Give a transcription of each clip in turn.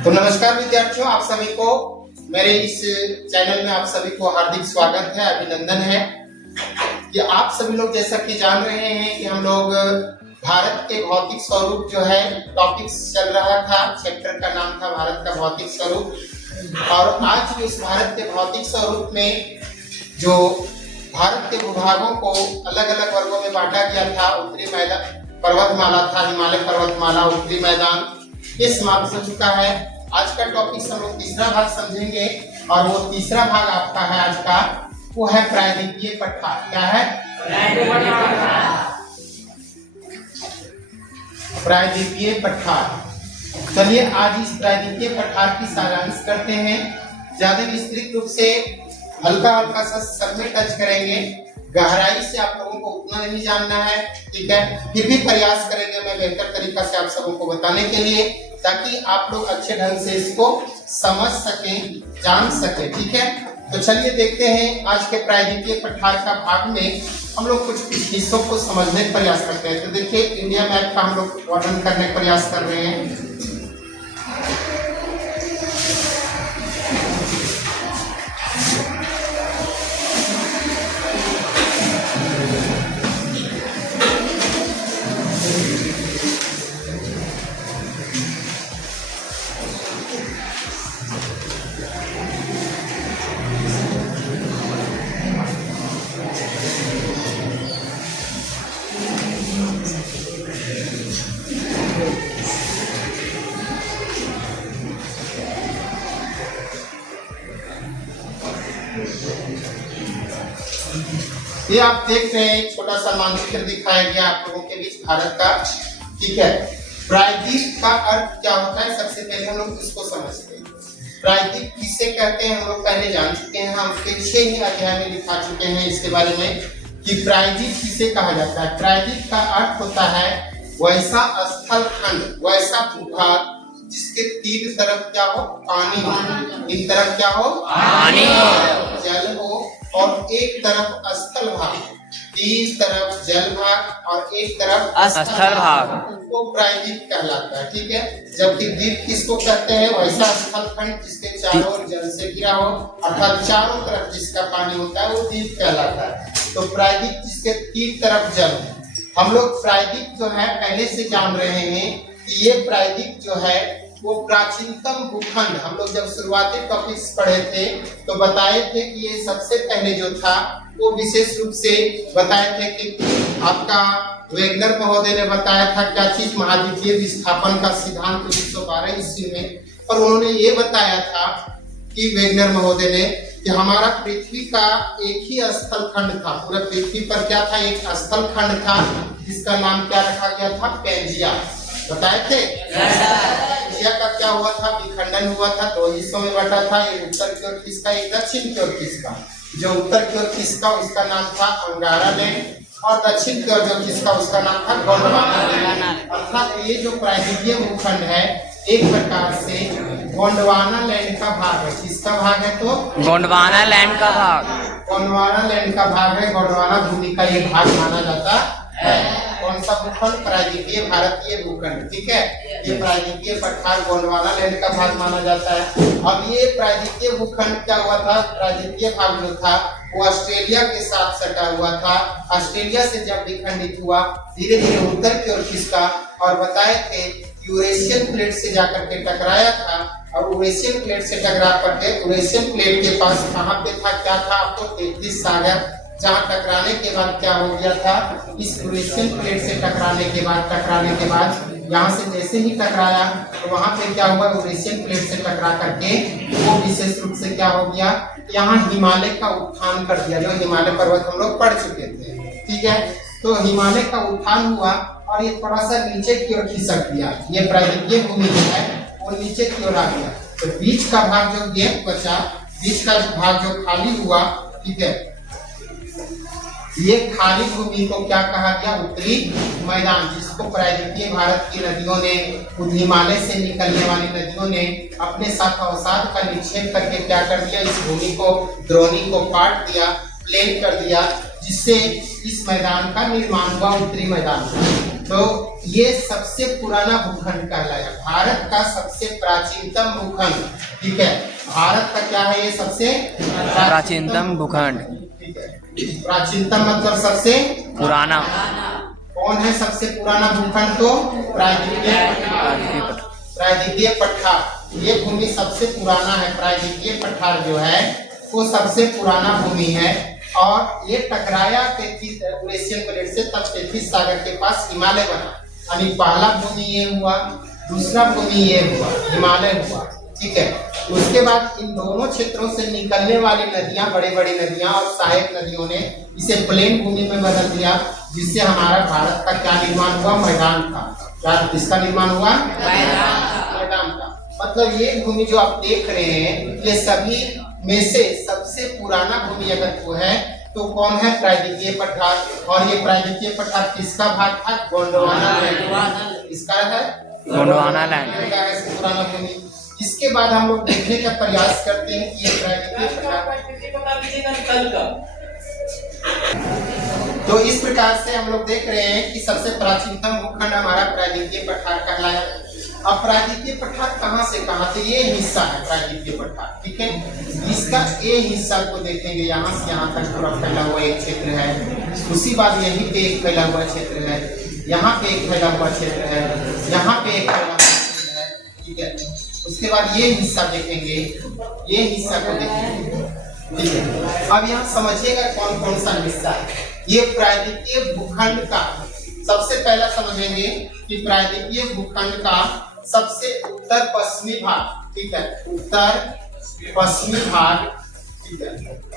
तो नमस्कार विद्यार्थियों, आप सभी को मेरे इस चैनल में आप सभी को हार्दिक स्वागत है, अभिनंदन है कि आप सभी लोग जैसा कि जान रहे हैं कि हम लोग भारत के भौतिक स्वरूप जो है टॉपिक्स चल रहा था। चैप्टर का नाम था भारत का भौतिक स्वरूप। और आज उस भारत के भौतिक स्वरूप में जो भारत के भूभागों को अलग अलग वर्गों में बांटा गया था, उत्तरी मैदान पर्वतमाला था, हिमालय पर्वतमाला, उत्तरी मैदान, ये समाप्त हो चुका है। आज का टॉपिक हम लोग तीसरा भाग समझेंगे और वो तीसरा भाग आपका है आज का, वो है प्रायद्वीपीय पठार। क्या है? प्रायद्वीपीय पठार। चलिए आज इस प्रायद्वीपीय पठार की सारांश करते हैं। ज्यादा विस्तृत रूप से हल्का हल्का सा सब में टच करेंगे, गहराई से आप लोगों को उतना नहीं जानना है, ठीक है। फिर भी प्रयास करेंगे मैं बेहतर तरीका से आप सबों को बताने के लिए, ताकि आप लोग अच्छे ढंग से इसको समझ सकें, जान सकें, ठीक है। तो चलिए देखते हैं आज के प्रायद्वीपीय पठार का भाग में हम लोग कुछ हिस्सों को समझने का प्रयास करते हैं। तो देखिए इंडिया मैप का हम लोग वर्णन करने का प्रयास कर रहे हैं। ये आप देख रहे हैं एक छोटा सा मानचित्र दिखाया गया आप लोगों के बीच भारत का, ठीक है। प्रायद्वीप का अर्थ क्या होता है, सबसे पहले हम लोग इसको समझते हैं। प्रायद्वीप किसे कहते हैं हम लोग पहले जान चुके हैं, हम पिछले ही अध्याय में दिखा चुके हैं इसके बारे में कि प्रायद्वीप किसे कहा जाता है। प्रायद्वीप का अर्थ होता है वैसा स्थल खंड, वैसा भूभाग जिसके तीन तरफ क्या हो, पानी हो, इन तरफ क्या हो, पानी हो, जल हो, और एक तरफ स्थल भाग, तीन तरफ जल भाग और एक तरफ स्थल भाग, तो प्रायद्वीप कहलाता है, ठीक है। जबकि द्वीप किसको कहते हैं, वैसा स्थल खंड जिसके चारों ओर जल से घिरा हो, अर्थात चारों तरफ जिसका पानी होता है वो द्वीप कहलाता है। तो प्रायद्वीप जिसके तीन तरफ जल है। हम लोग प्रायद्वीप जो है पहले से जान रहे हैं कि ये प्रायद्वीप जो है वो प्राचीनतम भूखंड, हम लोग जब शुरुआती टॉपिक्स पढ़े थे तो बताए थे कि ये सबसे पहले जो था वो विशेष रूप से बताए थे कि आपका वेगनर महोदय ने बताया था क्या चीज, महाद्वीपीय विस्थापन का सिद्धांत 1912 ईस्वी में। और उन्होंने ये बताया था कि वेगनर महोदय ने कि हमारा पृथ्वी का एक ही स्थल खंड था, पूरे पृथ्वी पर क्या था, एक स्थल खंड था जिसका नाम क्या रखा गया था, पैंजिया। बताए थे पैंजिया का क्या हुआ था, विखंडन हुआ था, दो हिस्सों में बटा था, एक उत्तर की ओर खिसका, एक दक्षिण की ओर खिसका। जो उत्तर की ओर खिसका उसका नाम था अंगारा लैंड, और दक्षिण की ओर जो खिसका उसका नाम था गोंडवाना लैंड। अर्थात ये जो प्रायद्वीपीय भूखंड है एक प्रकार से गोंडवाना लैंड का भाग है। किसका भाग है? तो गोंडवाना लैंड का भाग, गोंडवाना लैंड का भाग है। गोंडवाना भूमि का ये भाग माना जाता है। कौन सा भूखंड? प्रायद्वीपीय भारतीय भूखंड, ठीक है। ये प्रायद्वीपीय पठार गोंडवाना लैंड का भाग माना जाता है। अब ये प्रायद्वीपीय भूखंड क्या हुआ था, प्रायद्वीपीय भाग जो था वो ऑस्ट्रेलिया के साथ सटा हुआ था। ऑस्ट्रेलिया से जब विखंडित हुआ धीरे धीरे उत्तर की ओर खिसका, और बताए थे यूरेशियन प्लेट से जाकर के टकराया था, और यूरेशियन प्लेट से टकरा करके यूरेशियन प्लेट के पास कहाँ पे था, क्या था आपको, 33 सागर, जहाँ टकराने के बाद क्या हो गया था, इस यूरेशियन प्लेट से टकराने के बाद यहाँ से जैसे ही टकराया तो वहाँ पे क्या हुआ, यूरेशियन प्लेट से टकरा करके वो विशेष रूप से क्या हो गया, यहाँ हिमालय का उत्थान कर दिया। जो हिमालय पर्वत हम लोग पढ़ चुके थे, ठीक है। तो हिमालय का उत्थान हुआ और ये थोड़ा सा नीचे की ओर खिसक गया। ये प्रायद्वीपीय भूमि जो है वो नीचे की ओर आ गया। तो बीच का भाग जो गैप बचा, बीच का भाग जो खाली हुआ, ठीक है, ये खाली भूमि को क्या कहा गया, उत्तरी मैदान, जिसको प्रायद्वीपीय भारत की नदियों ने, हिमालय से निकलने वाली नदियों ने अपने साथ अवसाद का निक्षेप करके क्या कर दिया, इस भूमि को, द्रोणी को काट दिया, प्लेन कर दिया, जिससे इस मैदान का निर्माण हुआ, उत्तरी मैदान। तो ये सबसे पुराना भूखंड कहलाया, भारत का सबसे प्राचीनतम भूखंड। ठीक है, भारत का क्या है ये सबसे प्राचीनतम भूखंड। ठीक है, प्राचीनतम मतलब सबसे पुराना। कौन है सबसे पुराना भूखंड? तो प्रायद्वीपीय पठार। ये भूमि सबसे पुराना है। प्रायद्वीपीय पठार जो है वो सबसे पुराना भूमि है और ये टकराया 33 यूरेशियन प्लेट से, तब 33 सागर के पास हिमालय बना। यानी पहला भूमि ये हुआ, दूसरा भूमि ये हुआ, हिमालय हुआ। ठीक है, उसके बाद इन दोनों क्षेत्रों से निकलने वाली नदियां, बड़ी बड़ी नदियां और सहायक नदियों ने इसे प्लेन भूमि में बदल दिया, जिससे हमारा भारत का क्या निर्माण हुआ? मैदान का। क्या किसका निर्माण हुआ? मैदान का। मतलब ये भूमि जो आप देख रहे हैं, ये सभी में से सबसे पुराना भूमि अगर वो है तो कौन है? प्रायद्वीपीय पठार। और ये प्रायद्वीपीय पठार किसका भाग था? गोंडवाना लैंड। इसका है गोंडवाना लैंड। पुराना भूमि। इसके बाद हम लोग देखने का प्रयास करते हैं कि ये प्रायद्वीपीय पठार, तो इस प्रकार से हम लोग देख रहे हैं कि सबसे प्राचीनतम भूखंड हमारा प्रायद्वीपीय पठार कहलाया। अब प्रायद्वीपीय पठार कहाँ से कहाँ? तो ये हिस्सा है प्रायद्वीपीय पठार। ठीक है, इसका ये हिस्सा को देखेंगे, यहाँ से यहाँ तक पूरा फैला हुआ एक क्षेत्र है। उसी बाद यहीं पे एक फैला हुआ क्षेत्र है, यहाँ पे एक फैला हुआ क्षेत्र है, यहाँ पे एक फैला हुआ क्षेत्र है। ठीक है, उसके बाद ये हिस्सा देखेंगे, ये हिस्सा को देखेंगे। ठीक है, अब यहाँ समझिएगा कौन कौन सा हिस्सा है ये प्रायद्वीपीय भूखंड का। सबसे पहला समझेंगे कि प्रायद्वीपीय भूखंड का सबसे उत्तर पश्चिमी भाग, ठीक है, उत्तर पश्चिमी भाग, ठीक है,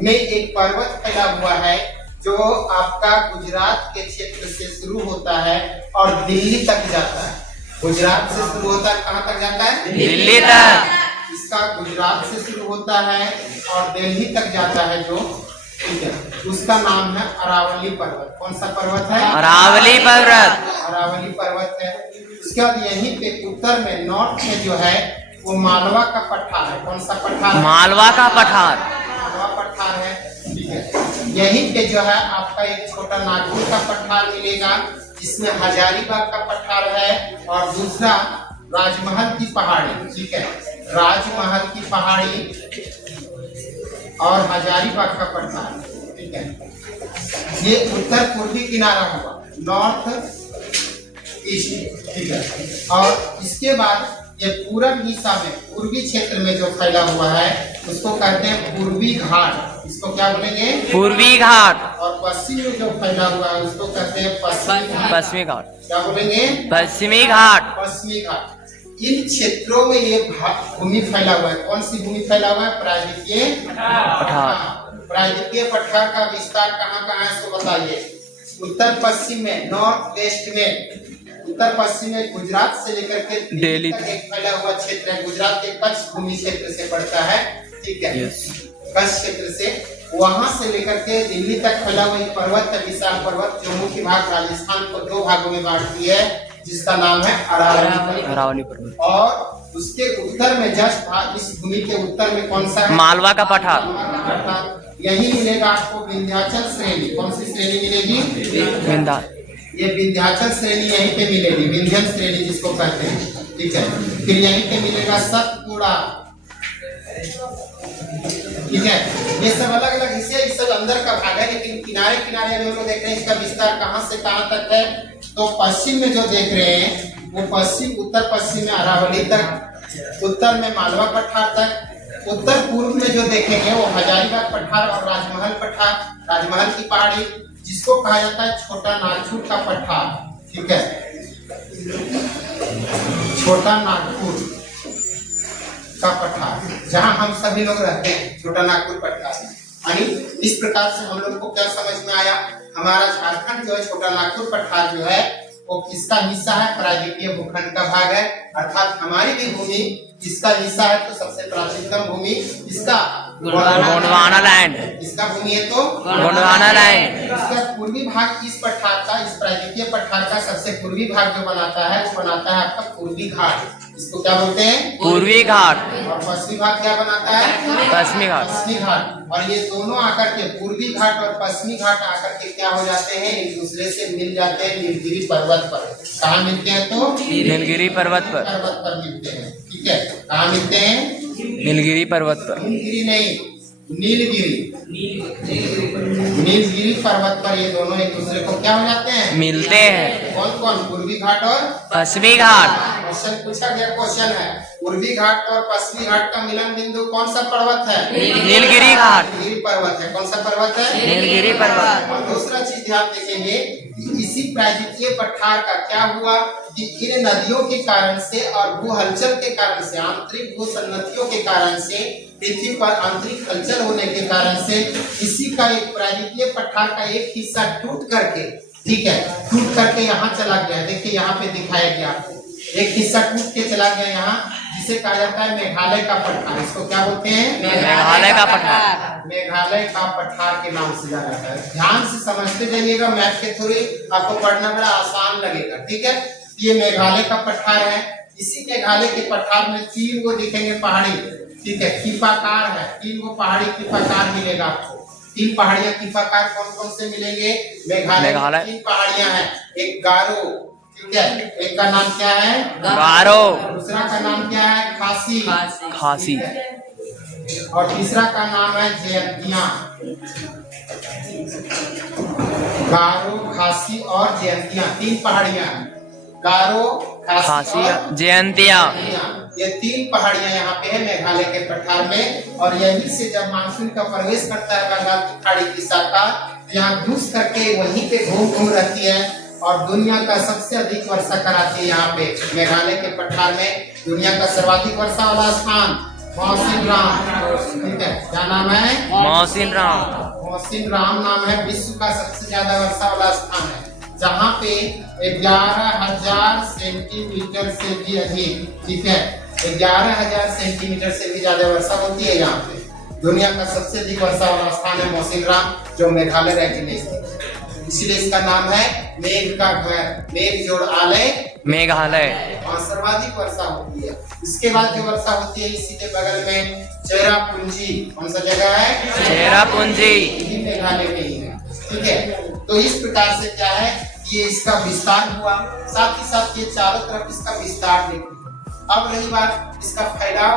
में एक पर्वत फैला हुआ है जो आपका गुजरात के क्षेत्र से शुरू होता है और दिल्ली तक जाता है। गुजरात से शुरू होता है, कहाँ तक जाता है? दिल्ली तक। इसका गुजरात से शुरू होता है और दिल्ली तक जाता है जो, ठीक है, उसका नाम है अरावली पर्वत। कौन सा पर्वत है? अरावली पर्वत। अरावली पर्वत है। उसके बाद यहीं पे उत्तर में, नॉर्थ में जो है वो मालवा का पठार है। कौन सा पठार? मालवा का पठार। मालवा पठार है। ठीक है, यहीं पे जो है आपका एक छोटा नागपुर का पठार मिलेगा, जिसमें हजारीबाग का पठार है, और दूसरा राजमहल की पहाड़ी। ठीक है, राजमहल की पहाड़ी और हजारीबाग का पठार। ठीक है, ये उत्तर पूर्वी किनारा हुआ, नॉर्थ ईस्ट। ठीक है, और इसके बाद ये पूरब हिस्सा में, पूर्वी क्षेत्र में जो फैला हुआ है उसको कहते हैं पूर्वी घाट। इसको क्या बोलेंगे? पूर्वी घाट। और पश्चिम में जो फैला हुआ है उसको कहते हैं पश्चिमी घाट। क्या बोलेंगे? पश्चिमी घाट। पश्चिमी घाट। इन क्षेत्रों में ये भूमि फैला हुआ है। कौन सी भूमि फैला हुआ है? प्रायद्वीपीय पठार। प्रायद्वीपीय पठार का विस्तार कहाँ कहाँ है इसको बताइए। उत्तर पश्चिम में, नॉर्थ वेस्ट में, उत्तर पश्चिम में गुजरात से लेकर के दिल्ली तक एक फैला हुआ क्षेत्र है। गुजरात के कच्छ भूमि क्षेत्र से पड़ता है। ठीक है, कच्छ क्षेत्र से, वहां से लेकर के दिल्ली तक फैला हुआ एक पर्वत है, विशाल पर्वत, जो मुख्य भाग राजस्थान को 2 भागों में बांटती है, जिसका नाम है अरावली पर्वत। और उसके उत्तर में, जस्ट इस भूमि के उत्तर में कौन सा है? मालवा का पठार। यही मिलेगा आपको विंध्याचल श्रेणी। कौन सी श्रेणी मिलेगी? ये विंध्याचल श्रेणी यहीं पे मिलेगी, विंध्यन श्रेणी जिसको कहते हैं। ठीक है, फिर यहीं पे मिलेगा सतपुड़ा। ठीक है, ये सब अलग अलग हिस्से, इस सब अंदर का भाग है, लेकिन किनारे किनारे हम लोग देख रहे हैं इसका विस्तार कहाँ से कहाँ तक है। तो पश्चिम में जो देख रहे हैं वो पश्चिम, उत्तर पश्चिम में अरावली तक, उत्तर में मालवा पठार तक, उत्तर पूर्व में जो देखेंगे वो हजारीबाग पठार और राजमहल पठार, राजमहल की पहाड़ी, जिसको कहा जाता है छोटा नागपुर का पठार। ठीक है, छोटा नागपुर का पठार, जहां हम सभी लोग रहते हैं, छोटा नागपुर पठार। यानी इस प्रकार से हम लोग को क्या समझ में आया? हमारा झारखंड जो है, छोटा नागपुर पठार जो है वो किसका हिस्सा है? प्रायद्वीपीय भूखंड का भाग है। अर्थात हमारी भी भूमि इसका हिस्सा है। तो सबसे प्राचीनतम भूमि इसका गोंडवाना लैंड। इसका भूमि है तो गोंडवाना लैंड। इसका पूर्वी भाग इस पठार का, इस प्रायद्वीपीय पठार का सबसे पूर्वी भाग जो बनाता है वो बनाता है आपका पूर्वी घाट। इसको क्या बोलते हैं? पूर्वी घाट, और पश्चिमी भाग क्या बनाता है? पश्चिमी घाट, पश्चिमी घाट। और ये दोनों आकर के पूर्वी घाट और पश्चिमी घाट आकर के क्या हो जाते हैं? एक दूसरे से मिल जाते हैं नीलगिरी पर्वत पर। कहाँ मिलते हैं? तो नीलगिरी पर्वत पर मिलते हैं। ठीक है, कहाँ मिलते हैं? नीलगिरी पर्वत पर, नीलगिरी नहीं, नीलगिरी, नीलगिरी पर्वत पर ये दोनों एक दूसरे को क्या हो जाते हैं? मिलते हैं। कौन कौन? पूर्वी घाट और पश्चिमी घाट, क्वेश्चन पूछा गया, क्वेश्चन है पूर्वी घाट और पश्चिमी घाट का मिलन बिंदु कौन सा पर्वत है? नीलगिरी घाट, नीलगिरी पर्वत है। कौन सा पर्वत है? नीलगिरी पर्वत। और दूसरा चीज ध्यान देखेंगे, इसी प्रायद्वीपीय पठार का क्या हुआ कि इन नदियों के कारण से और भू हलचल के कारण से, आंतरिक भू सन्नतियों के कारण से, पृथ्वी पर आंतरिक हलचल होने के कारण से इसी का एक प्रायद्वीपीय पठार का एक हिस्सा टूट करके, ठीक है, टूट करके यहाँ चला गया। देखिए यहाँ पे दिखाया गया आपको, एक हिस्सा टूट के चला गया यहाँ, जिसे कहा जाता है मेघालय का पठार। इसको क्या बोलते हैं? मेघालय का पठार, मेघालय का पठार के नाम से जाना जाता है। ध्यान से समझते जाइएगा, मैप के थ्रू आपको पढ़ना बड़ा आसान लगेगा। ठीक है, ये मेघालय का पठार है। इसी मेघालय के पठार में 3 गो दिखेंगे पहाड़ी, ठीक है, कीपाकार है। 3 गो पहाड़ी कीपाकार मिलेगा आपको। 3 पहाड़ियां कीपाकार कौन कौन से मिलेंगे? मेघालय में 3 पहाड़ियां हैं। एक गारो, ठीक है, एक का नाम क्या है? गारो, दूसरा का नाम क्या है? खासी, खासी, और तीसरा का नाम है जयंतिया। गारो, खासी और जयंतिया 3 पहाड़ियां हैं। गारो, खासी और जयंतिया, ये 3 पहाड़ियां यहाँ पे है मेघालय के पठार में। और यहीं से जब मानसून का प्रवेश करता है बंगाल की खाड़ी की शाखा, यहाँ घुस करके वहीं पे घूम रहती है और दुनिया का सबसे अधिक वर्षा कराती है। यहाँ पे मेघालय के पठार में दुनिया का सर्वाधिक वर्षा वाला स्थान मौसिन राम, ठीक है, क्या नाम है? मौसिन राम, मौसिन राम नाम है। विश्व का सबसे ज्यादा वर्षा वाला स्थान है, जहाँ पे 11,000 सेंटीमीटर से भी अधिक, ठीक है, 11,000 सेंटीमीटर से भी ज्यादा वर्षा होती है। यहाँ पे दुनिया का सबसे अधिक वर्षा वाला स्थान है मौसिन राम, जो मेघालय राज्य में स्थित है। इसलिए इसका नाम है मेघ का घर, मेघ जोड़ आलय मेघालय। और सर्वाधिक वर्षा होती है। इसके बाद जो वर्षा होती है इसी के बगल में चेरापूंजी, कौन सा जगह है? चेरापूंजी, मेघालय में ही है। ठीक है, तो इस प्रकार से क्या है, ये इसका विस्तार हुआ। साथ ही साथ ये चारों तरफ इसका विस्तार देखिए। अब रही बात इसका फैलाव,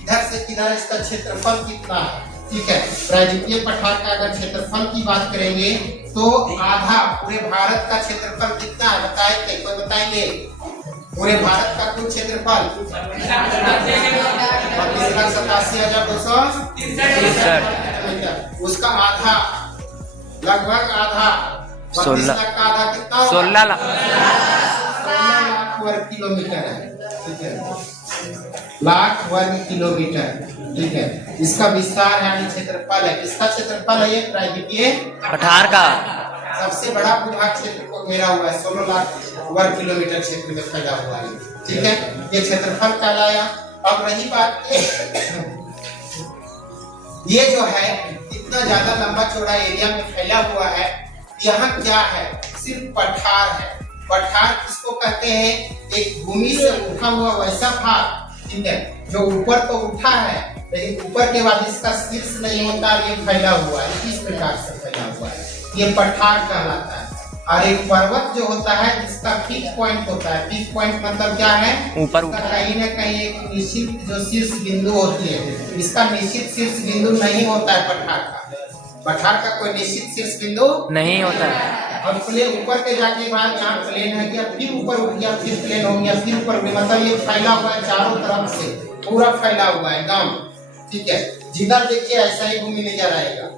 इधर से किधर इसका क्षेत्रफल कितना है। ठीक है, प्रायद्वीपीय पठार का अगर क्षेत्रफल की बात करेंगे तो आधा पूरे भारत का क्षेत्रफल कितना है बताएंगे? कोई बताएंगे? पूरे भारत का कुल क्षेत्रफल 32,87,263, उसका आधा, लगभग आधा, 16 लाख का आधा कितना? 16 लाख वर्ग किलोमीटर है। ठीक है, लाख वर्ग किलोमीटर। ठीक है, इसका विस्तार यानी क्षेत्रफल है। किसका क्षेत्रफल है? ये प्रायद्वीपीय पठार का सबसे बड़ा भूभाग क्षेत्र को घेरा हुआ है। 16 लाख वर्ग किलोमीटर क्षेत्र में फैला हुआ है। ठीक है, ये क्षेत्रफल कहलाया। अब रही बात ये जो है इतना ज्यादा लंबा चौड़ा एरिया में फैला हुआ है, यहाँ क्या है? सिर्फ पठार है। पठार किसको कहते हैं? एक भूमि से उठा हुआ वैसा भाग, ठीक है, जो ऊपर तो उठा है लेकिन ऊपर के बाद इसका शीर्ष नहीं होता, ये फैला हुआ है। इस प्रकार से फैला हुआ है, ये पठार कहलाता है। और एक पर्वत जो होता है जिसका पीक पॉइंट होता है, पीक पॉइंट मतलब क्या है? ऊपर कहीं न कहीं एक निश्चित जो शीर्ष बिंदु होती है, इसका निश्चित शीर्ष बिंदु नहीं होता है पठार का। पठार का कोई निश्चित शीर्ष बिंदु नहीं होता है। और प्लेन ऊपर के जाके बाद यहाँ प्लेन है, फिर ऊपर उठ गया, फिर प्लेन हो गया, फिर ऊपर, मतलब ये फैला हुआ है चारों तरफ से, पूरा फैला हुआ है एकदम। ठीक है, जिधर देखिए ऐसा ही भूमि नजर आएगा,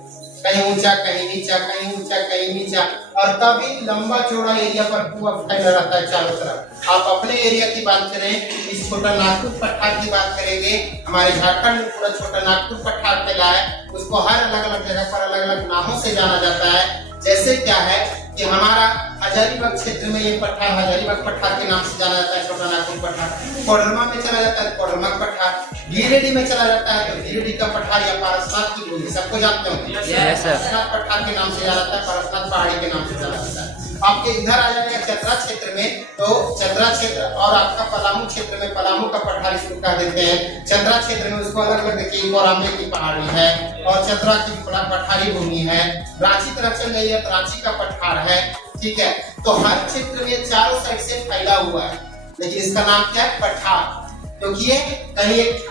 कहीं ऊंचा कहीं नीचा, कहीं ऊंचा कहीं नीचा, और तभी लंबा चौड़ा एरिया पर पूरा फैला रहता है चारों तरफ। आप अपने एरिया की बात करें, इस छोटा नागपुर पठार की बात करेंगे, हमारे झारखंड में पूरा छोटा नागपुर पठार फैला है। उसको हर अलग अलग जगह पर अलग अलग नामों से जाना जाता है। जैसे क्या है कि हमारा हजारीबाग क्षेत्र में ये पठार हजारीबाग पठार के नाम से जाना जाता है, छोटा नागपुर पठार। कोडरमा में चला जाता है कोडरमा पठार, गिरिडीह में चला जाता है तो गिरिडीह का पठार या पारसनाथ की भूमि, सबको जानते हो, पारसनाथ पठार के नाम से जाना जाता है, पारसनाथ पहाड़ी के नाम से जाना जाता है। आपके इधर आ जाएगा चतरा क्षेत्र में, तो चतरा क्षेत्र और आपका पलामू क्षेत्र में, पलामू का पठार इसको कह देते हैं। चतरा क्षेत्र में उसको अलग कर देखिए, मोरामे की पहाड़ी है और चतरा की पठारी भूमि है। रांची तरफ चल जाइए तो रांची का पठार है, ठीक है। तो हर क्षेत्र में चारों साइड से फैला हुआ है, लेकिन इसका नाम क्या है? पठार, क्योंकि ये कहीं एक